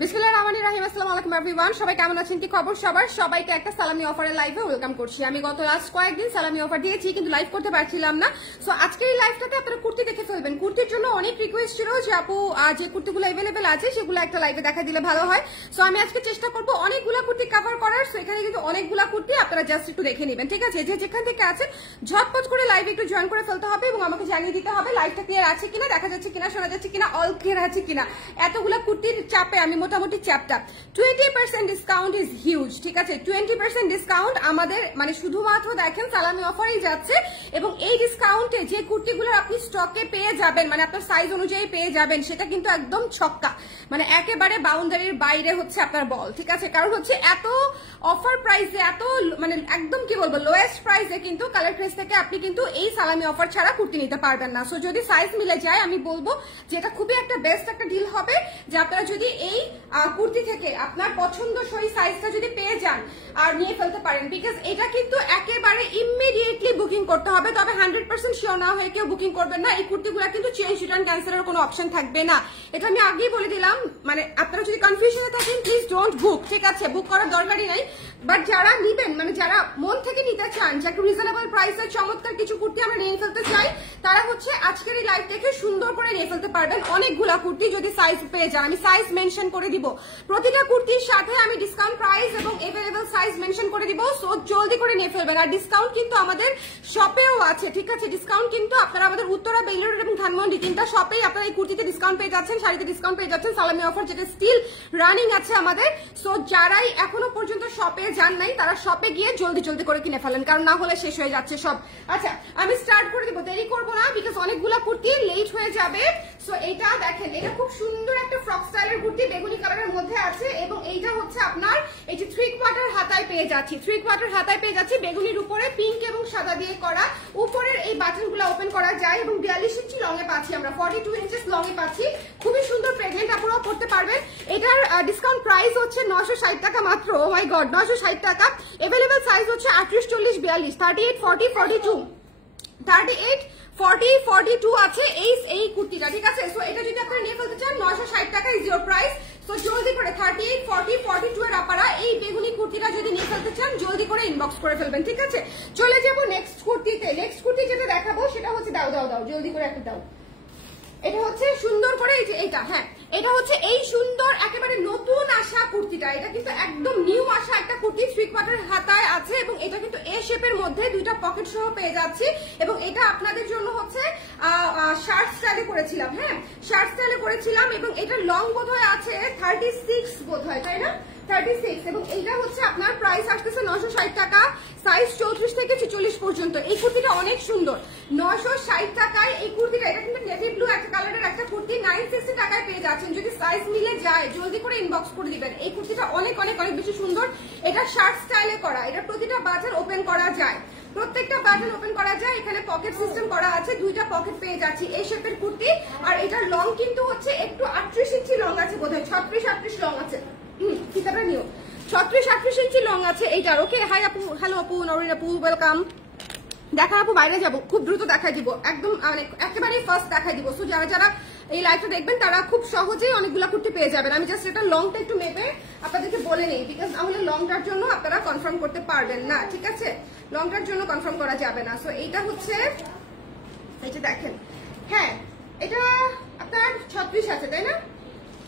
বিসমিল্লাহির রহমানির রহিম। আসসালামু আলাইকুম এভরিওয়ান, সবাই কেমন আছেন? কি খবর সবার? সবাইকে একটা সালামি অফারের লাইভে ওয়েলকাম করছি। আমি গত লাস্ট কয়েকদিন সালামি অফার দিয়েছি, কিন্তু লাইভ করতে পারছিলাম না। সো আজকের এই লাইভটাতে আপনারা কুর্তি দেখে ফেলবেন। কুর্তির জন্য অনেক রিকোয়েস্ট ছিল যে আপু যে কুর্তিগুলো অ্যাভেলেবেল আছে সেগুলো একটা লাইভে দেখা দিলে ভালো হয়। সো আমি আজকে চেষ্টা করবো অনেকগুলা কুর্তি কভার করার। সো এখানে কিন্তু অনেকগুলা কুর্তি আপনারা জাস্ট একটু দেখে নেবেন, ঠিক আছে? যে যেখান থেকে আছেন ঝটপট করে লাইভে একটু জয়েন করে ফেলতে হবে এবং আমাকে জানিয়ে দিতে হবে লাইভটা ক্লিয়ার আছে কিনা, দেখা যাচ্ছে কিনা, শোনা যাচ্ছে কিনা, অল ক্লিয়ার আছে কিনা। এতগুলা কুর্তির চাপে আমি মোটামুটি চ্যাপটা 20% ডিসকাউন্ট ইজ হিউজ, ঠিক আছে? 20% ডিসকাউন্ট আমাদের মানে শুধুমাত্র দেখেন সালামি অফারেই যাচ্ছে। এবং এই ডিসকাউন্টে যে কুর্তিগুলো আপনি স্টকে পেয়ে যাবেন, মানে আপনার সাইজ অনুযায়ী পেয়ে যাবেন, সেটা কিন্তু একদম ছক্কা, মানে একেবারে বাউন্ডারির বাইরে হচ্ছে আপনার বল, ঠিক আছে? কারণ হচ্ছে এত অফার প্রাইসে, এত মানে একদম কি বলবো লোয়েস্ট প্রাইসে কিন্তু কালার ড্রেস থেকে আপনি কিন্তু এই সালামি অফার ছাড়া কুর্তি নিতে পারবেন না। সো যদি সাইজ মিলে যায় আমি বলবো যে এটা খুবই একটা বেস্ট একটা ডিল হবে, যে আপনারা যদি এই কুর্তি থেকে আপনার পছন্দসই সাইজটা যদি পেয়ে যান আর নিয়ে ফেলতে পারেন। বিকজ এটা কিন্তু একেবারে ইমিডিয়েটলি বুকিং করতে হবে, তবে 100% শিওর না হয়ে কেউ বুকিং করবেন না। এই কুর্তিগুলো কিন্তু চেঞ্জ রিটার্ন ক্যান্সেলের কোনো অপশন থাকবে না, এটা আমি আগেই বলে দিলাম। মানে আপনারা যদি কনফিউশনে থাকেন প্লিজ ডোন্ট বুক, ঠিক আছে? বুক করার দরকারই নাই। বাট যারা নিবেন, মানে যারা মন থেকে নিতে চান যে একটা রিজনেবল প্রাইসে চমৎকার কিছু কুর্তি আমরা নিয়ে ফেলতে চাই, তারা হচ্ছে আজকের এই লাইভ থেকে সুন্দর করে নিয়ে ফেলতে পারবেন অনেকগুলা কুর্তি যদি সাইজ পেয়ে যান। আমি সাইজ মেনশন করে দিব, প্রতিটা কুর্তির সাথে আমি ডিসকাউন্ট প্রাইস এবং এভেলেবল সাইজ মেনশন করে দিব। সো জলদি করে নিয়ে ফেলবেন। আর ডিসকাউন্ট কিন্তু আমাদের শপেও আছে, ঠিক আছে? ডিসকাউন্ট কিন্তু আপনারা আমাদের উত্তরা, বেলুড় এবং ধানমন্ডি তিনটা শপেই আপনারা এই কুর্তিতে ডিসকাউন্ট পেয়ে যাচ্ছেন, শাড়িতে ডিসকাউন্ট পেয়ে যাচ্ছেন, সালামি অফার যেটা স্টিল রানিং আছে আমাদের। সো যারাই এখনো পর্যন্ত শপে যান নাই তারা শপে গিয়ে জলদি জলদি করে কিনে ফেলেন, কারণ না হলে শেষ হয়ে যাচ্ছে সব। আচ্ছা আমি স্টার্ট করে দিব, দেরি করবো না, বিকজ অনেকগুলা কুর্তি লেট হয়ে যাবে। সো এটা দেখেন, এটা খুব সুন্দর একটা ফ্রক স্টাইলের কুর্তি, বেগুনি কালারের মধ্যে আছে। এবং এইটা হচ্ছে আপনার এই যে 3/4 হাতায় পেয়ে যাচ্ছি, 3/4 হাতায় পেয়ে যাচ্ছি, বেগুনির উপরে পিঙ্ক এবং সাদা দিয়ে করা। উপরের এই বাটনগুলো ওপেন করা যায় এবং 42 ইঞ্চি লং এ পাচ্ছি আমরা, 42 ইঞ্চেস লং এ পাচ্ছি। খুবই সুন্দর, প্রেগনেন্ট আপনারাও পড়তে পারবেন। এটার ডিসকাউন্ট প্রাইস হচ্ছে 960 টাকা মাত্র। ও মাই গড, 960 টাকা। এভেলেবল সাইজ হচ্ছে 38, 40, 42, 38, 40, 42, 38, 40, 42 আছে এই কুর্তিটা, ঠিক আছে? সো এটা যদি আপনারা নিয়ে ফেলতে চান 960 টাকা ইজ ইওর প্রাইস। সো জলদি করে 38, 40, 42 এর আপনারা এই বেগুনি কুর্তিটা যদি নিয়ে ফেলতে চান জলদি করে ইনবক্স করে ফেলবেন, ঠিক আছে? চলে যাবো নেক্সট কুর্তিতে। নেক্সট কুর্তি যেটা দেখাবো সেটা হচ্ছে দাও দাও দাও জলদি করে একটা দাও। এটা হচ্ছে সুন্দর করে এই যে এটা, হ্যাঁ এটা হচ্ছে এই সুন্দর একেবারে নতুন আসা কুর্তিটা। এটা কিন্তু একদম নিউ আসা একটা কুর্তি, 3/4 হাতায় আছে এবং এটা কিন্তু এ শেপের মধ্যে দুইটা পকেট সহ পেয়ে যাচ্ছি। এবং এটা আপনাদের জন্য হচ্ছে শার্ট স্টাইলে করেছিলাম, হ্যাঁ শার্ট স্টাইলে করেছিলাম। এবং এটা লং বোধহয় আছে 36 বোধহয়, তাই না? 36। এবং এইটা হচ্ছে আপনার প্রাইস আসতেছে 960 টাকা, সাইজ 34 থেকে 46 পর্যন্ত। এই কুর্তিটা অনেক সুন্দর, 960 টাকায় এই কুর্তিটা। এটা কিন্তু নেভি ব্লু একটা কালারের একটা কুর্তি, 960 টাকায় পেয়ে যাচ্ছেন। যদি সাইজ মিলে যায় জলদি করে ইনবক্স করে দিবেন। এই কুর্তিটা অনেক অনেক অনেক বেশি সুন্দর। এটা শার্ট স্টাইলে করা, এটা প্রতিটা বাটন ওপেন করা যায়, প্রত্যেকটা বাটন ওপেন করা যায়। এখানে পকেট সিস্টেম করা আছে, দুইটা পকেট পেয়ে যাচ্ছি। এই শেপের কুর্তি। আর এটার লং কিন্তু হচ্ছে একটু 38 ইঞ্চি লং আছে বোধহয়, 36-38 লং আছে। ঠিকাটা নিও, 36-38 ইঞ্চি লং আছে এইটার। ওকে, হাই আপু, হ্যালো আপু, নরিন আপু, ওয়েলকাম। দেখা আপু, বাইরে যাবো, খুব দ্রুত দেখাই দিব, একদম মানে একেবারেই ফার্স্ট দেখাই দিব। সো যারা যারা এই লাইভটা দেখবেন তারা খুব সহজেই অনেকগুলা কুর্তি পেয়ে যাবেন। আমি জাস্ট এটা লংটা একটু মেপে আপনাদেরকে বলে নেই, বিকজ তাহলে লংটার জন্য আপনারা কনফার্ম করতে পারবেন না, ঠিক আছে? লংটার জন্য কনফার্ম করা যাবে না। সো এইটা হচ্ছে এই যে দেখেন, হ্যাঁ এটা আপনার 36 আছে, তাই না?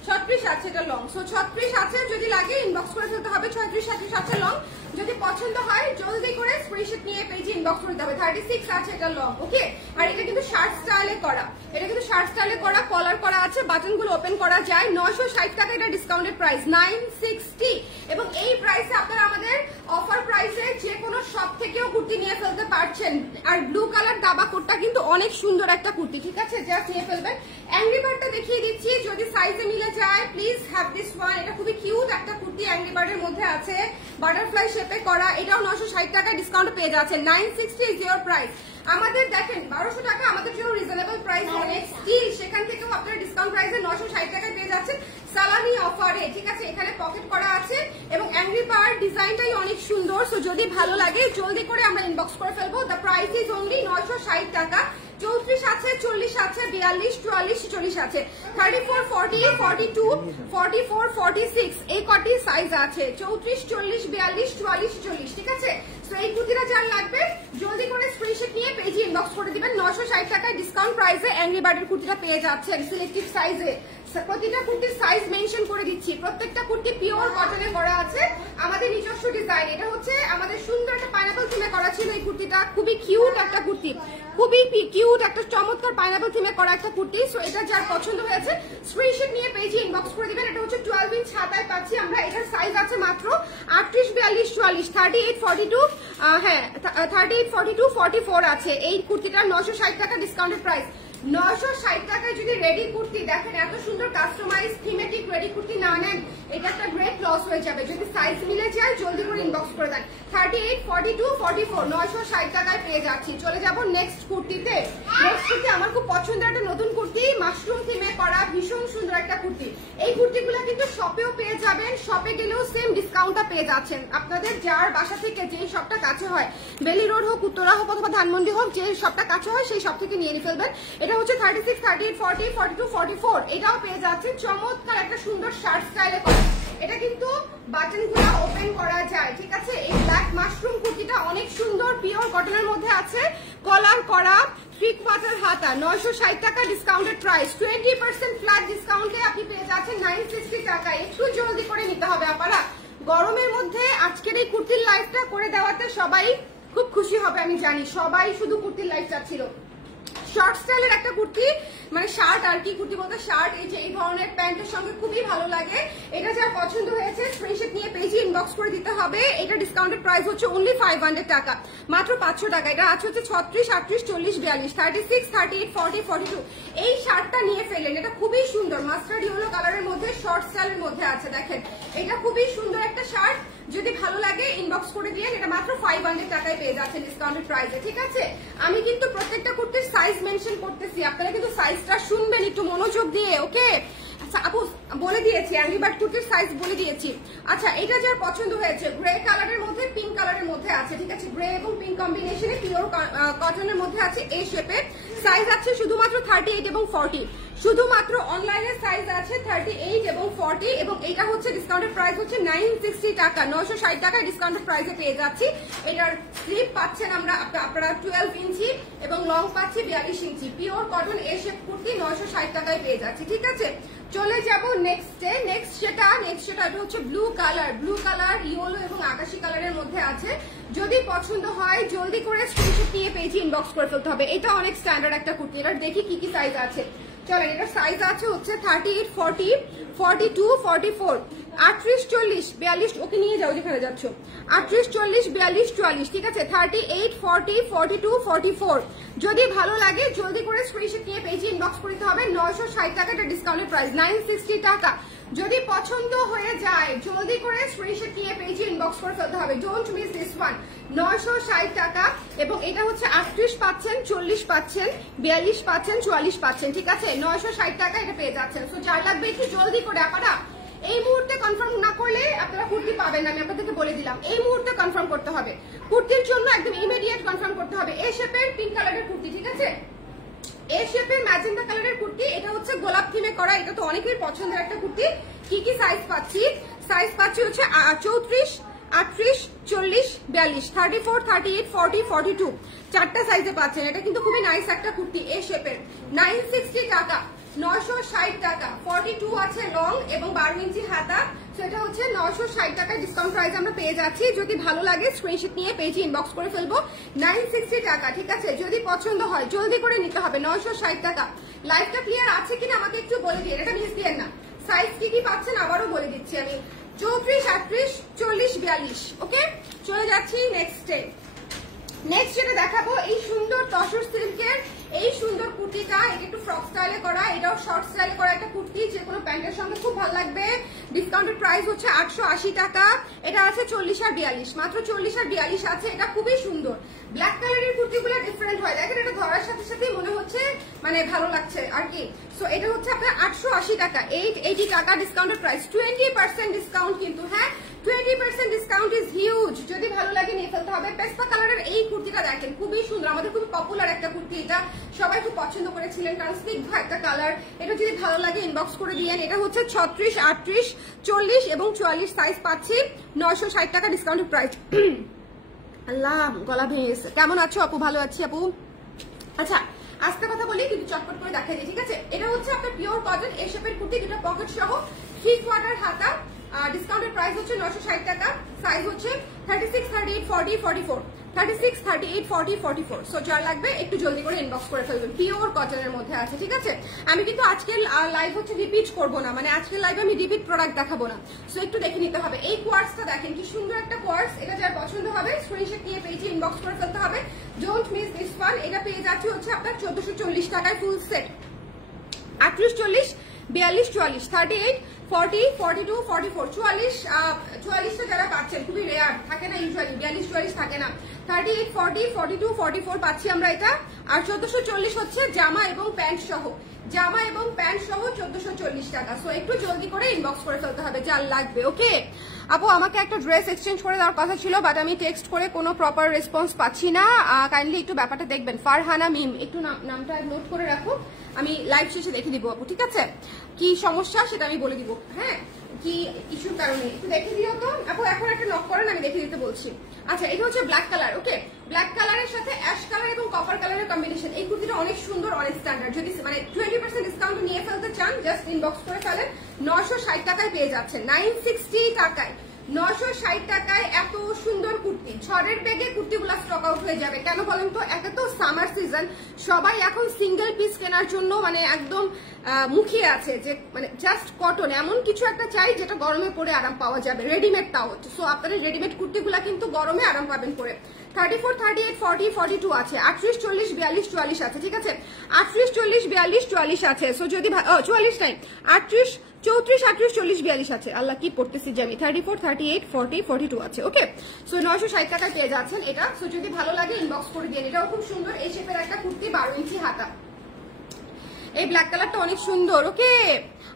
36 আছে এটা লং। সো 36 আছে, যদি লাগে ইনবক্স করে ফেলতে হবে। 36 আছে লং, যদি পছন্দ হয় জলদি করে স্ক্রিনশট নিয়ে পেজে ইনবক্স করে দিতে হবে। 36 আছে এটা লং, ওকে? আর এটা কিন্তু শার্ট স্টাইলে করা, এটা কিন্তু শার্ট স্টাইলে করা, কলার করা আছে, বাটনগুলো ওপেন করা যায়। 960 টাকা এটা ডিসকাউন্টেড প্রাইস, 960। এবং এই প্রাইসে আপনারা আমাদের অফার প্রাইসে যে কোনো শপ থেকেও কুর্তি নিয়ে ফেলতে পারছেন। আর ব্লু কালার দাবা কোটটা কিন্তু অনেক সুন্দর একটা কুর্তি, ঠিক আছে? জাস্ট নিয়ে ফেলবেন। অ্যাংরি বার্ডটা দেখিয়ে দিচ্ছি, যদি সাইজে মিলে যায় প্লিজ হ্যাভ দিস ওয়ান। এটা খুবই কিউট একটা কুর্তি, অ্যাংরি বার্ডের মধ্যে আছে, বাটারফ্লাই শেপে করা। এটাও 960 টাকা ডিসকাউন্ট পেয়ে যাচ্ছে, 960 ইজ ইওর প্রাইস। আমাদের দেখেন 1200 টাকা আমাদের জন্য রিজনেবল প্রাইস অনেক, স্টিল সেখান থেকেও আপনারা ডিসকাউন্ট প্রাইসে 960 টাকায় পেয়ে যাচ্ছেন সালামি অফারে, ঠিক আছে? এখানে পকেট করা আছে এবং অ্যাংরি বার্ড ডিজাইনটাই অনেক সুন্দর। সো যদি ভালো লাগে জলদি করে আমরা ইনবক্স করে ফেলবো। দ্য প্রাইস ইজ অনলি 960 টাকা। 34 আছে, 40 আছে, 42, 44, 46 আছে, 34, 40, 42, 44, 46 এই কটি সাইজ আছে, 34, 40, 42, 44, 46। ঠিক আছে, তো এই কুর্তিটা যার লাগবে জলদি করে স্ক্রিনশট নিয়ে পেজে ইনবক্স করে দিবেন। 960 টাকায় ডিসকাউন্ট প্রাইসে অ্যাংরি বার্ডের কুর্তিটা পেয়ে যাচ্ছেন সিলেক্টিভ সাইজে। প্রতিটা কুর্তির সাইজ মেনশন করে দিচ্ছি, প্রত্যেকটা কুর্তি পিওর কটনে করা আছে, আমাদের নিজস্ব ডিজাইন। এটা হচ্ছে আমাদের সুন্দর একটা পাইনাপল থিমে করা ছিল এই কুর্তিটা, খুবই কিউট একটা কুর্তি, খুবই কিউট একটা চমৎকার পাইনাপল থিমে করা একটা কুর্তি। সো এটা যার পছন্দ হয়েছে স্ক্রিনশট নিয়ে পেজে ইনবক্স করে দিবেন। এটা হচ্ছে 12 ইঞ্চ হাতায় পাচ্ছি আমরা, এটার সাইজ আছে মাত্র 38, 42, 44, 38, 42, হ্যাঁ 38, 42, 44 আছে। এই কুর্তিটার 960 টাকা ডিসকাউন্টেড প্রাইস। 960 টাকায় যদি রেডি কুর্তি দেখেন, এত সুন্দর কাস্টমাইজ থিমেটিক রেডি কুর্তি না নেন, এটা একটা গ্রেট লস হয়ে যাবে। যদি সাইজ মিলে যায় জলদি করে ইনবক্স করে দেন। 38, 42, 44 960 টাকায় পেয়ে যাচ্ছি। চলে যাব নেক্সট কুর্তিতে। নেক্সট কুর্তি আমার খুব পছন্দের একটা নতুন কুর্তি, মাশরুম থিমে করা ভীষণ সুন্দর একটা কুর্তি। এই কুর্তিগুলো কিন্তু শপেও পেয়ে যাবেন, শপে গেলেও সেম ডিসকাউন্টটা পেয়ে যাচ্ছেন। আপনাদের যার বাসা থেকে যেই শপটা কাছে হয়, বেলি রোড হোক, উত্তরা হোক অথবা ধানমন্ডি হোক, যে শপটা কাছে হয় সেই শপ থেকে নিয়ে ফেলবেন। এটা হচ্ছে 36, 38, 40, 42, 44 এটাও পেয়ে যাচ্ছে। চমৎকার একটা সুন্দর শার্ট স্টাইলে করা, এটা কিন্তু বাটনগুলো ওপেন করা যায়। ঠিক আছে, এই ব্ল্যাক মাশরুম কুর্তিটা অনেক সুন্দর, পিওর কটনের মধ্যে আছে, কলার করা, 3/4 হাতা, 960 টাকা ডিসকাউন্টেড প্রাইস। 20% ফ্ল্যাট ডিসকাউন্টে আপনি পেয়ে যাচ্ছেন 960 টাকায়। একটু জলদি করে নিতে হবে আপনারা, গরমের মধ্যে আজকের এই কুর্তির লাইভটা করে দেওয়াতে সবাই খুব খুশি হবে, আমি জানি সবাই শুধু কুর্তির লাইভ চাচ্ছিল। শর্ট স্টাইলের একটা কুর্তি, মানে শার্ট আর কি, কুর্তি বলতে শার্ট, এই যে এই ধরনের প্যান্টের সঙ্গে খুবই ভালো লাগে। এটা যার পছন্দ হয়েছে স্ক্রিনশট নিয়ে পেজে ইনবক্স করে দিতে হবে। এটা ডিসকাউন্টেড প্রাইস হচ্ছে অনলি 500 টাকা, মাত্র 500 টাকা। এটা আছে হচ্ছে 36, 38, 40, 42, 36, 38, 40, 42 এই শার্টটা নিয়ে ফেলেন। এটা খুবই সুন্দর, মাস্টার্ড ইয়েলো কালারের মধ্যে শর্ট স্টাইলের মধ্যে আছে। দেখেন এটা খুবই সুন্দর একটা শার্ট, যদি ভালো লাগে ইনবক্স করে দিয়ে। এটা মাত্র 500 টাকায় পেয়ে যাচ্ছে ডিসকাউন্টেড প্রাইসে। ঠিক আছে, আমি কিন্তু প্রত্যেকটা কুর্তির সাইজ মেনশন করতেছি, আপনারা কিন্তু সাইজটা শুনবেন একটু মনোযোগ দিয়ে। ওকে, আচ্ছা আপু বলে দিয়েছি, অ্যাংরি বার্ড কুর্তির সাইজ বলে দিয়েছি। আচ্ছা, এটা যার পছন্দ হয়েছে গ্রে কালারের মধ্যে পিঙ্ক কালারের মধ্যে আছে। ঠিক আছে, গ্রে এবং পিঙ্ক কম্বিনেশনে পিওর কটনের মধ্যে আছে, এই শেপের। সাইজ আছে শুধুমাত্র 38 এবং 40, শুধুমাত্র অনলাইনে সাইজ আছে 38 এবং 40, এবং এটা হচ্ছে ডিসকাউন্টেড প্রাইস হচ্ছে 960 টাকা, 960 টাকায় ডিসকাউন্টেড প্রাইসে পেয়ে যাচ্ছি। এটার স্লিপ পাচ্ছেন আমরা আপনারা 12 ইঞ্চি এবং লং পাচ্ছি 42 ইঞ্চি, পিওর কটন এ শেপ কুর্তি 960 টাকায় পেয়ে যাচ্ছি। ঠিক আছে, চলে যাব নেক্সটে। নেক্সট যেটা এটা হচ্ছে ব্লু কালার, ইয়েলো এবং আকাশি কালারের মধ্যে আছে। যদি পছন্দ হয় জলদি করে স্ক্রিনশট নিয়ে পেজে ইনবক্স করে ফেলতে হবে। এটা অনেক স্ট্যান্ডার্ড একটা কুর্তি, এটার দেখি কি কি সাইজ আছে। চলেন, এটার সাইজ আছে হচ্ছে 38, 40, 42, 44, 38, 40, 42, ওকে নিয়ে যাও যেখানে যাচ্ছ, 38, 40, 42, 44। ঠিক আছে, 38, 40, 42, 44 যদি ভালো লাগে জলদি করে স্ক্রিনশট নিয়ে পেজে ইনবক্স করতে হবে। 960 টাকা, এটা ডিসকাউন্টেড প্রাইস 960 টাকা। যদি পছন্দ হয়ে যায় জলদি করে স্ক্রিনশট নিয়ে পেজে ইনবক্স করে ফেলতে হবে, ডোন্ট মিস দিস ওয়ান। 960 টাকা, এবং এটা হচ্ছে 38 পাচ্ছেন, 40 পাচ্ছেন, 42 পাচ্ছেন, 44 পাচ্ছেন। ঠিক আছে, 960 টাকা এটা পেয়ে যাচ্ছেন। সো যার লাগবে একটু জলদি করে, আপনারা এই মুহূর্তে কনফার্ম না করলে আপনারা কুর্তি পাবেন না, আমি আপনাদেরকে বলে দিলাম। এই মুহূর্তে কনফার্ম করতে হবে, কুর্তির জন্য একদম ইমিডিয়েট কনফার্ম করতে হবে। এই শেপের পিঙ্ক কালারের কুর্তি, ঠিক আছে, এই শেপের ম্যাজেন্টা কালারের কুর্তি, এটা হচ্ছে গোলাপ থিমে করা, এটা তো অনেকের পছন্দের একটা কুর্তি। কি কি সাইজ পাচ্ছি? সাইজ পাচ্ছি হচ্ছে 34, 38, 40, 42, 34, 38, 40, 42 চারটা সাইজে পাচ্ছেন। এটা কিন্তু খুবই নাইস একটা কুর্তি এই শেপের। 960 টাকা, 960 টাকা। 42 আছে লং এবং 12 ইঞ্চি হাতা, সেটা হচ্ছে 960 টাকায় ডিসকাউন্ট প্রাইস আমরা পেয়ে যাচ্ছি। যদি ভালো লাগে স্ক্রিনশট নিয়ে পেজে ইনবক্স করে ফেলবো। 960 টাকা। ঠিক আছে, যদি পছন্দ হয় জলদি করে নিতে হবে। 960 টাকা। লাইভটা ক্লিয়ার আছে কিনা আমাকে একটু বলে দিয়ে, এটা মিস দিয়ে না। সাইজ কি কি পাচ্ছেন আবারও বলে দিচ্ছি আমি, 34, 38, 40, 42। ওকে, চলে যাচ্ছি নেক্সটে। নেক্সট যেটা দেখাবো, এই সুন্দর তসর সিল্কের এই সুন্দর কুর্তিটা, এটা একটু ফ্রক স্টাইলে করা, এটাও শর্ট স্টাইলে করা একটা কুর্তি, যে কোনো প্যান্টের সঙ্গে খুব ভালো লাগবে। ডিসকাউন্টেড প্রাইস হচ্ছে 880 টাকা। এটা আছে 40 আর 42, মাত্র 40 আর 42 আছে। এটা খুবই সুন্দর, ব্ল্যাক কালারের কুর্তিগুলো ডিফারেন্ট হয়, দেখেন এটা ধরার সাথে সাথেই মনে হচ্ছে মানে ভালো লাগছে আর কি। সো এটা হচ্ছে আপনার 880 টাকা, 880 টাকা ডিসকাউন্টেড প্রাইস, 20% ডিসকাউন্ট কিন্তু। হ্যাঁ, 20% ডিসকাউন্ট ইজ হিউজ, যদি ভালো লাগে নিয়ে ফেলতে হবে। পেস্তা কালারের এই কুর্তিটা দেখেন, খুবই সুন্দর, আমাদের খুবই পপুলার একটা কুর্তি, এটা সবাই খুব পছন্দ করেছিলেন কারণ স্নিগ্ধ একটা কালার। এটা যদি ভালো লাগে ইনবক্স করে দিয়েন। এটা হচ্ছে 36, 38, 40 এবং 44 সাইজ পাচ্ছি 960 টাকা ডিসকাউন্টেড প্রাইস। আল্লাহ গলা ভেঙে গেছে। কেমন আছো আপু? ভালো আছি আপু। আচ্ছা আস্তে কথা বলি কিন্তু চটপট করে দেখাই দিই, ঠিক আছে? এটা হচ্ছে আপনার পিওর কটন এই শেপের কুর্তি, দুটো পকেট সহ 3/4 হাতা, ডিসকাউন্টেড প্রাইস হচ্ছে 960 টাকা। সাইজ হচ্ছে 36, 38, 40, 44, 36, 38, 40, 44। সো যার লাগবে একটু জলদি করে ইনবক্স করে ফেলবেন। পিওর কটনের মধ্যে আছে, ঠিক আছে? আমি কিন্তু আজকের লাইভ হচ্ছে রিপিট করব না, মানে আজকের লাইভে আমি রিপিট প্রোডাক্ট দেখাবো না। সো একটু দেখে নিতে হবে। এই কোয়ার্সটা দেখেন কি সুন্দর একটা কোয়ার্স, এটা যার পছন্দ হবে স্ক্রিনশট নিয়ে পেজে ইনবক্স করে ফেলতে হবে। Don't miss this one. এটা পেয়ে যাচ্ছে হচ্ছে আপনার 1440 টাকায় ফুল সেট। 38, 40, 42, 44, 38, 40, 42, 44, 44টা যারা পাচ্ছেন খুবই রেয়ার, থাকে না ইউজুয়ালি, 42, 44 থাকে না। 38, 40, 42, 44 পাচ্ছি আমরা এটা। আর 1440 হচ্ছে জামা এবং প্যান্ট সহ, জামা এবং প্যান্ট সহ 1440 টাকা। সো একটু জলদি করে ইনবক্স করে ফেলতে হবে যার লাগবে। ওকে আপু, আমাকে একটা ড্রেস এক্সচেঞ্জ করে দেওয়ার কথা ছিল, বাট আমি টেক্সট করে কোনো প্রপার রেসপন্স পাচ্ছি না। কাইন্ডলি একটু ব্যাপারটা দেখবেন। ফারহানা মিম, একটু নামটা নোট করে রাখো, আমি লাইভ শেষে দেখে দিব আপু, ঠিক আছে? কি সমস্যা সেটা আমি বলে দিব, হ্যাঁ, কি ইস্যুর কারণে একটু দেখে দিও তো আপু। এখন একটা নক করেন, আমি দেখে দিতে বলছি। আচ্ছা এটা হচ্ছে ব্ল্যাক কালার। ওকে, ব্ল্যাক কালারের সাথে অ্যাশ কালার এবং কপার কালারের কম্বিনেশন। এই কুর্তিটা অনেক সুন্দর, অনেক স্ট্যান্ডার্ড। যদি মানে 20% ডিসকাউন্ট নিয়ে ফেলতে চান জাস্ট ইনবক্স করে ফেলেন। 960 টাকায় পেয়ে যাচ্ছেন, 960 টাকায়, 960 টাকায় এত সুন্দর কুর্তি। ঝড়ের বেগে কুর্তিগুলো স্টক আউট হয়ে যাবে। কেন বলেন তো? একে তো সামার সিজন, সবাই এখন সিঙ্গেল পিস কেনার জন্য মানে একদম মুখিয়ে আছে যে মানে জাস্ট কটন এমন কিছু একটা চাই যেটা গরমে পরে আরাম পাওয়া যাবে, রেডিমেড তাও। সো আপনাদের রেডিমেড কুর্তিগুলা কিন্তু গরমে আরাম পাবেন পরে। 34, 38, 40, 42 আছে, 38, 40, 42, 44 আছে, ঠিক আছে? 38, 40, 42, 44 আছে। সো যদি 44 নাই, 38, 34, 38, 40, 42 আছে। আল্লাহ কি পড়তেছি যে আমি। 34, 38, 40, 42 আছে। ওকে, সো 960 টাকায় পেয়ে যাচ্ছেন এটা। সো যদি ভালো লাগে ইনবক্স করে দিন। এটাও খুব সুন্দর, এই শেপের একটা কুর্তি, 12 ইঞ্চি হাতা। এই ব্ল্যাক কালারটা অনেক সুন্দর। ওকে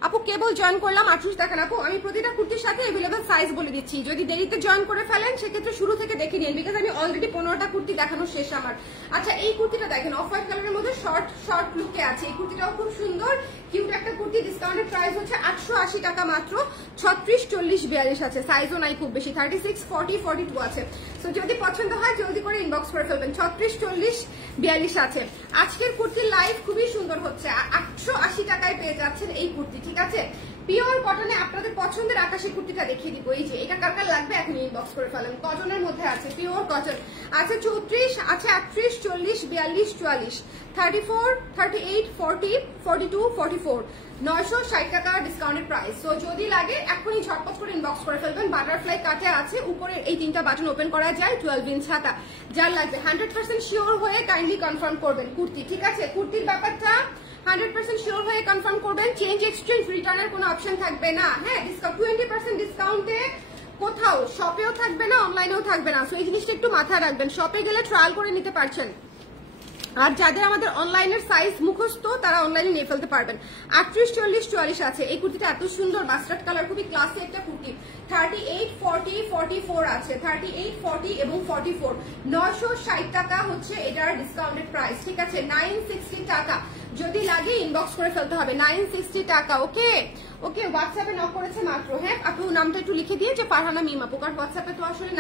আপু, কেবল জয়েন করলাম, 38 দেখেন আপু। আমি প্রতিটা কুর্তির সাথে এভেলেবল সাইজ বলে দিচ্ছি, যদি দেরিতে জয়েন করে ফেলেন সেক্ষেত্রে শুরু থেকে দেখে নিন, বিকজ আমি অলরেডি 15টা কুর্তি দেখানো শেষ আমার। আচ্ছা এই কুর্তিটা দেখেন, অফ হোয়াইট কালারের মধ্যে শর্ট লুকে আছে। এই কুর্তিটাও খুব সুন্দর, কিউট একটা কুর্তি। ডিসকাউন্টেড প্রাইস হচ্ছে 880 টাকা মাত্র। 36, 40, 42 আছে, সাইজও নাই খুব বেশি। 36, 40, 42 আছে। সো যদি পছন্দ হয় জলদি করে ইনবক্স করে ফেলবেন। 36, 40, 42 আছে। আজকের কুর্তির লাইভ খুবই সুন্দর হচ্ছে। 880 টাকায় পেয়ে যাচ্ছেন এই কুর্তি, ঠিক আছে? পিওর কটনে আপনাদের পছন্দের আকাশি কুর্তিটা দেখিয়ে দিব। এই যে এটা কার কার লাগবে এখন ইনবক্স করে ফেলেন। কটনের মধ্যে আছে, পিওর কটন আছে। 34 আছে, 38, 40, 42, 44, 34, 38, 40, 42, 44, 960 টাকা ডিসকাউন্টেড প্রাইস। সো যদি লাগে এখনই ঝটপট করে ইনবক্স করে ফেলবেন। বাটারফ্লাই কাটে আছে, উপরে এই 3টা বাটন ওপেন করা যায়, 12 ইঞ্চ হাতা। যার লাগবে 100% শিওর হয়ে কাইন্ডলি কনফার্ম করবেন কুর্তি, ঠিক আছে? কুর্তির ব্যাপারটা 100% শিওর হয়ে কনফার্ম করবেন। চেঞ্জ এক্সচেঞ্জ রিটার্নের কোনো অপশন থাকবে না, হ্যাঁ? ডিসকাউন্ট 20% ডিসকাউন্টে কোথাও শপেও থাকবে না, অনলাইনেও থাকবে না। সো এই জিনিসটা একটু মাথায় রাখবেন। শপে গেলে ট্রায়াল করে নিতে পারছেন, আর যাদের আমাদের অনলাইনের সাইজ মুখস্থ তারা অনলাইনে নিয়ে ফেলতে পারবেন। 38, 40, 44 আছে। এই কুর্তিটা এত সুন্দর, মাস্টার্ড কালার, খুবই ক্লাসি একটা কুর্তি। 38, 40, 44 আছে, 38, 40 এবং 44। 960 টাকা হচ্ছে এটার ডিসকাউন্টেড প্রাইস, ঠিক আছে? 960 টাকা। যদি লাগে ইনবক্স করে ফেলতে হবে, 960 টাকা। ওকে ওকে, হোয়াটসঅ্যাপে নক করেছে মাত্র, হ্যাঁ আপু নামটা একটু লিখে দিয়ে যে ফারহানা মিম আপু, কারণ হোয়াটসঅ্যাপে তো আসলে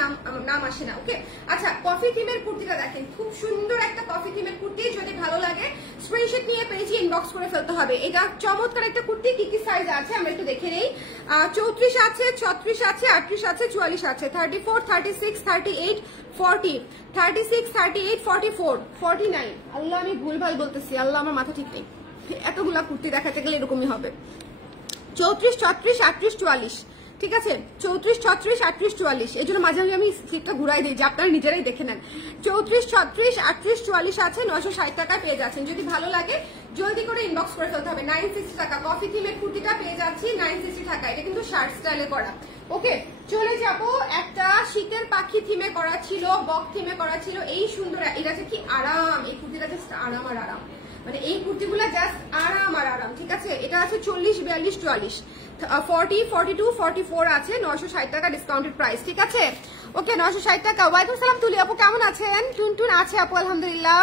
নাম আসে না। ওকে আচ্ছা, কফি থিমের কুর্তিটা দেখেন, খুব সুন্দর একটা কফি থিমের কুর্তি। যদি ভালো লাগে স্ক্রিনশট নিয়ে পেজে ইনবক্স করে ফেলতে হবে। এটা চমৎকার একটা কুর্তি। কি কি সাইজ আছে আমরা একটু দেখে নেই। 34 আছে, 36 আছে, 38 আছে, 44 আছে, 34, 36, 38, 40, 36, 38, 44, 49। আল্লাহ আমি ভুলভাল বলতেছি, আল্লাহ আমার মাথা ঠিক নেই। এতগুলা কুর্তি দেখাতে গেলে এরকমই হবে। 34, 36, 38, 44, ঠিক আছে? 34, 36, 38, 44। এই জন্য মাঝে মাঝে আমি স্লিপটা ঘুরাই দিই যে আপনারা নিজেরাই দেখে নেন। 34, 36, 38, 44 আছে, 960 টাকা পেয়ে যাচ্ছেন। যদি ভালো লাগে জলদি করে ইনবক্স করে ফেলতে হবে। 960 টাকা কফি থিমের কুর্তিটা পেয়ে যাচ্ছি 960 টাকা। এটা কিন্তু শার্ট স্টাইলে করা। ওকে চলে যাবো, একটা শীতের পাখি থিমে করা ছিল, বক থিমে করা ছিল। এই সুন্দর, এটা হচ্ছে কি আরাম, এই কুর্তিটা জাস্ট আরাম আর আরাম, মানে এই কুর্তিগুলো জাস্ট আরাম আর আরাম, ঠিক আছে? এটা আছে 40, 42, 44, 40, 42, 44 আছে 960 টাকা ডিসকাউন্টেড প্রাইস, ঠিক আছে? ওকে 960 টাকা। ওয়ালাইকুম সালাম তুলি আপু, কেমন আছেন? টুনটুন আছে আপু আলহামদুলিল্লাহ।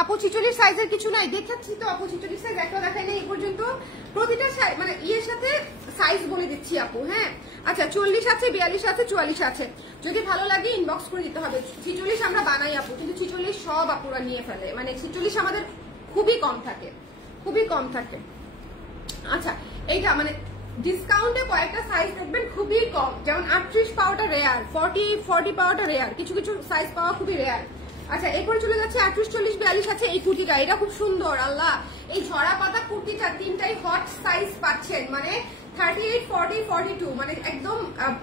আপু 46 সাইজের কিছু নাই দেখাচ্ছি তো আপু, 46 সাইজ একটা দেখাই নাই এই পর্যন্ত, প্রতিটা মানে ইয়ের সাথে সাইজ বলে দিচ্ছি আপু। হ্যাঁ আচ্ছা 40 আছে, 42 আছে, 44 আছে, যদি ভালো লাগে ইনবক্স করে দিতে হবে। 46 আমরা বানাই আপু, কিন্তু 46 সব আপুরা নিয়ে ফেলে, মানে 46 আমাদের খুবই কম থাকে, খুবই কম থাকে। আচ্ছা এইটা মানে ডিসকাউন্টে কয়েকটা সাইজ দেখবেন খুবই কম, যেমন 38 পাওয়াটা রেয়ার, 40 পাওয়াটা রেয়ার, কিছু কিছু সাইজ পাওয়া খুবই রেয়ার। আচ্ছা এরপর চলে যাচ্ছে 38, 40, 42 আছে এই কুর্তিটা, এটা খুব সুন্দর। আল্লাহ এই ঝরা পাতা কুর্তিটা তিনটাই হট সাইজ পাচ্ছেন, মানে 38, 40, 42 মানে একদম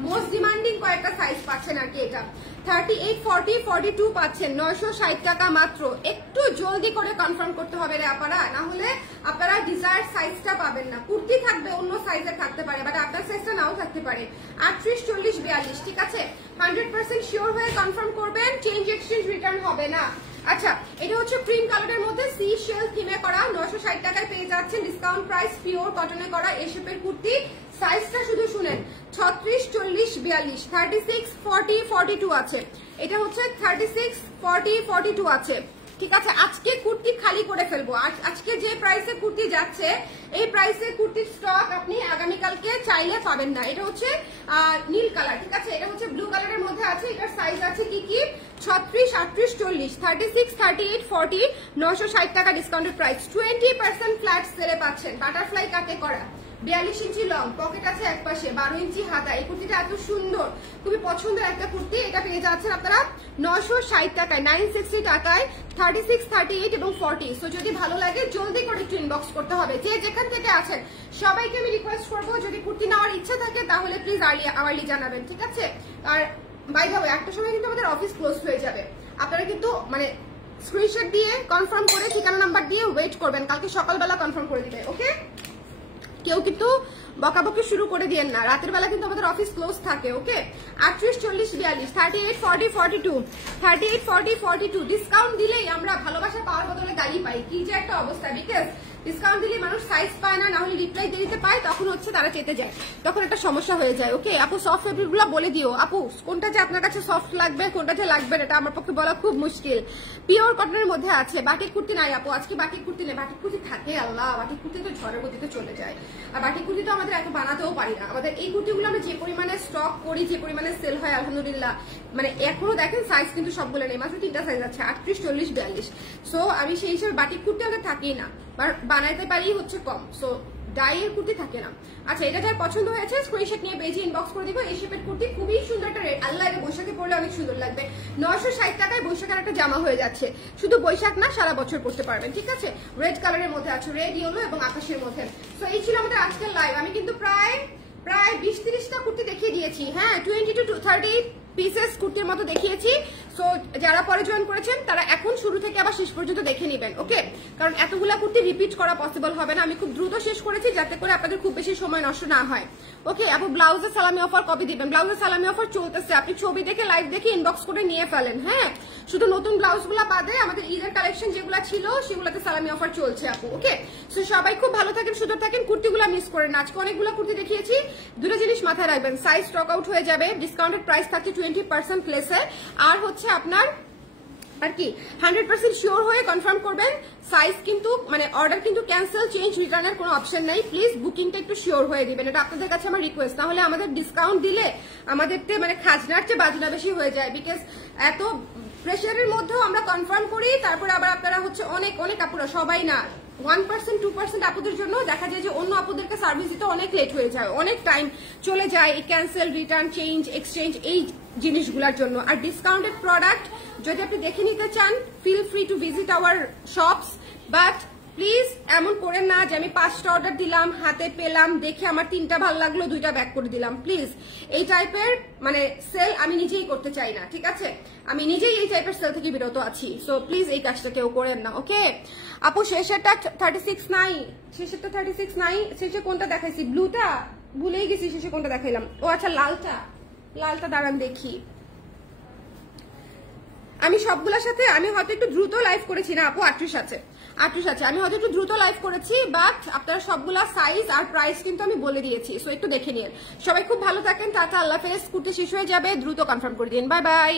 মোস্ট ডিমান্ডিং কয়েকটা সাইজ পাচ্ছেন আর কি। এটা 38, 40, 42 পাচ্ছেন 960 টাকা মাত্র। একটু জলদি করে কনফার্ম করতে হবে রে আপনারা, না হলে আপনারা ডিজায়ার সাইজটা পাবেন না। কুর্তি থাকবে অন্য সাইজের থাকতে পারে, বাট আপনার সাইজটা নাও থাকতে পারে। 38, 40, 42 ঠিক আছে, 100% শিওর হয়ে কনফার্ম করবেন, চেঞ্জ এক্সচেঞ্জ রিটার্ন হবে না। আচ্ছা এটা হচ্ছে ক্রিম কালারের মধ্যে সি শেল থিমে করা, 960 টাকায় পেয়ে যাচ্ছেন, ডিসকাউন্ট প্রাইস, পিওর কটনে করা এই শেপের কুর্তি। সাইজটা শুধু শুনেন 36, 40, 42, 36, 40, 42 আছে, এটা হচ্ছে 36, 40, 42 আছে, ঠিক আছে? আজকে কুর্তি খালি করে ফেলবো, আজকে যে প্রাইসে কুর্তি যাচ্ছে এই প্রাইসে কুর্তির স্টক আপনি আগামীকালকে চাইলে পাবেন না। এটা হচ্ছে নীল কালার, ঠিক আছে? এটা হচ্ছে ব্লু কালারের মধ্যে আছে, এটার সাইজ আছে কি কি 36, 38, 40, 36, 38, 40, 960 টাকা ডিসকাউন্টেড প্রাইস। 20% ফ্ল্যাট সেলে পাচ্ছেন, বাটারফ্লাই কাটে করা, 42 ইঞ্চি লং, পকেট আছে এক পাশে, 12 ইঞ্চি হাতা। এই কুর্তিটা এত সুন্দর, খুবই পছন্দের একটা কুর্তি। এটা পেয়ে যাচ্ছেন আপনারা 960 টাকায়, 960 টাকায়, 36, 38 এবং 40। সো যদি ভালো লাগে জলদি করে একটু ইনবক্স করতে হবে, যে যেখান থেকে আছেন সবাইকে আমি রিকোয়েস্ট করবো, যদি কুর্তি নেওয়ার ইচ্ছা থাকে তাহলে প্লিজ আর্লি জানাবেন, ঠিক আছে? আর বাই দ্য ওয়ে একটা সময় কিন্তু আমাদের অফিস ক্লোজ হয়ে যাবে, আপনারা কিন্তু মানে স্ক্রিনশট দিয়ে কনফার্ম করে ঠিকানা নাম্বার দিয়ে ওয়েট করবেন, কালকে সকালবেলা কনফার্ম করে দিবে। ওকে কেউ কিন্তু বকাবকি শুরু করে দিয়েন না, রাতের বেলা কিন্তু আমাদের অফিস ক্লোজ থাকে। ওকে 38, 40, 42, 38, 40, 42, 38, 40, 42 ডিসকাউন্ট দিলেই আমরা ভালোবাসা পাওয়ার বদলে গালি পাই, কি যে একটা অবস্থা। বিকজ ডিসকাউন্ট দিলে মানুষ সাইজ পায় না, হলে রিপ্লাই দেরিতে পায়, তখন হচ্ছে তারা চেতে যায়, তখন একটা সমস্যা হয়ে যায়। ওকে আপু সফট ফেব্রিক গুলো বলে দিও আপু, কোনটা যে আপনার কাছে সফট লাগবে কোনটা যে লাগবে এটা আমার পক্ষে বলা খুব মুশকিল। পিওর কটনের মধ্যে আছে, বাটিক কুর্তি নাই আপু, আজকে বাটিক কুর্তি নেই। বাটিক কুর্তি থাকে আল্লাহ, বাটিক কুর্তি তো ঝড়ের গতিতে চলে যায়, আর বাটিক কুর্তি তো আমাদের এত বানাতেও পারি না। আমাদের এই কুর্তিগুলো আমরা যে পরিমাণে স্টক করি, যে পরিমাণে সেল হয় আলহামদুলিল্লাহ, মানে এখনো দেখেন সাইজ কিন্তু সবগুলো নেই, মাত্র 3টা সাইজ আছে, 38, 40, 42। সো আমি সেই হিসেবে বাটিক কুর্তি আমাদের থাকেই না, বানাইতে পারি হচ্ছে কম, সো ডাইয়ের কুর্তি থাকে না। আচ্ছা এটা যার পছন্দ হয়েছে স্ক্রিনশট নিয়ে পেজে ইনবক্স করে দিব। এই শেপের কুর্তি খুবই সুন্দর একটা রেড, আল্লাহ এটা বৈশাখে পরলে অনেক সুন্দর লাগবে। 960 টাকায় বৈশাখের একটা জামা হয়ে যাচ্ছে, শুধু বৈশাখ না সারা বছর পরতে পারবেন, ঠিক আছে? রেড কালারের মধ্যে আছে, রেড ইয়েলো এবং আকাশের মধ্যে। সো এই ছিল আমাদের আজকের লাইভ। আমি কিন্তু প্রায় 20-30টা কুর্তি দেখিয়ে দিয়েছি, হ্যাঁ 20 to 30 পিসেস কুর্তির মতো দেখিয়েছি। সো যারা পরে জয়েন করেছেন তারা এখন শুরু থেকে আবার শেষ পর্যন্ত দেখে নেবেন, ওকে? কারণ এতগুলা কুর্তি রিপিট করা পসিবল হবে না, আমি খুব দ্রুত শেষ করেছি যাতে করে আপনাদের খুব বেশি সময় নষ্ট না হয়। ওকে আপু ব্লাউজের সালামি অফার কবে দিবেন? ব্লাউজের সালামি অফার চলতেছে, আপনি ছবি দেখে লাইভ দেখে ইনবক্স করে নিয়ে ফেলেন। হ্যাঁ শুধু নতুন ব্লাউজগুলো বাদে আমাদের ঈদের কালেকশন যেগুলো ছিল সেগুলোতে সালামি অফার চলছে আপু। ওকে সো সবাই খুব ভালো থাকেন, সুন্দর থাকেন, কুর্তিগুলো মিস করেন না। আজকে অনেকগুলো কুর্তি দেখিয়েছি, দুটো জিনিস মাথায় রাখবেন, সাইজ স্টক আউট হয়ে যাবে, ডিসকাউন্টেড প্রাইস থাকছে 20% প্লেসে, আর হচ্ছে আপনার আর কি 100% শিওর হয়ে কনফার্ম করবেন। সাইজ কিন্তু মানে অর্ডার কিন্তু ক্যান্সেল চেঞ্জ রিটার্নের কোনো অপশন নাই, প্লিজ বুকিংটা একটু শিওর হয়ে দিবেন, এটা আপনাদের কাছে আমার রিকোয়েস্ট। তাহলে আমাদের ডিসকাউন্ট দিলে আমাদের মানে খাজনার চেয়ে বাজনা বেশি হয়ে যায়, বিকজ এত প্রেশারের মধ্যেও আমরা কনফার্ম করি, তারপরে আবার আপনারা হচ্ছে অনেক অনেক আপুরা, সবাই না 1%, 2% আপুদের জন্য দেখা যায় যে অন্য আপুদেরকে সার্ভিস দিতে অনেক লেট হয়ে যায়, অনেক টাইম চলে যায় এই ক্যান্সেল রিটার্ন চেঞ্জ এক্সচেঞ্জ এই জিনিসগুলোর জন্য। আর ডিসকাউন্টেড প্রোডাক্ট যদি আপনি দেখে নিতে চান feel free to visit our shops, but please এমন করেন না যে আমি 5টা অর্ডার দিলাম, হাতে পেলাম, দেখে আমার 3টা ভালো লাগলো 2টা ব্যাক করে দিলাম। প্লিজ এই টাইপের মানে সেল আমি নিজেই করতে চাই না, ঠিক আছে? আমি নিজেই এই টাইপের সেল থেকে বিরত আছি, সো প্লিজ এই কাজটা কেউ করেন না। ওকে আপু শেষেরটা 36 নাই, শেষেরটা 36 নাই, শেষে কোনটা দেখাইছি? ব্লুটা ভুলেই গেছি, শেষে কোনটা দেখাইলাম? ও আচ্ছা লালটা, লালটা দাঁড়ান দেখি। আমি সবগুলোর সাথে আমি হয়তো একটু দ্রুত লাইভ করেছি না আপু, 38 আছে আমি হয়তো একটু দ্রুত লাইভ করেছি, বাট আপনারা সবগুলা সাইজ আর প্রাইস কিন্তু আমি বলে দিয়েছি, সো একটু দেখে নিন। সবাই খুব ভালো থাকেন, টাটা, আল্লাহ হাফেজ। কুর্তি শেষ হয়ে যাবে, দ্রুত কনফার্ম করে দিন। Bye bye.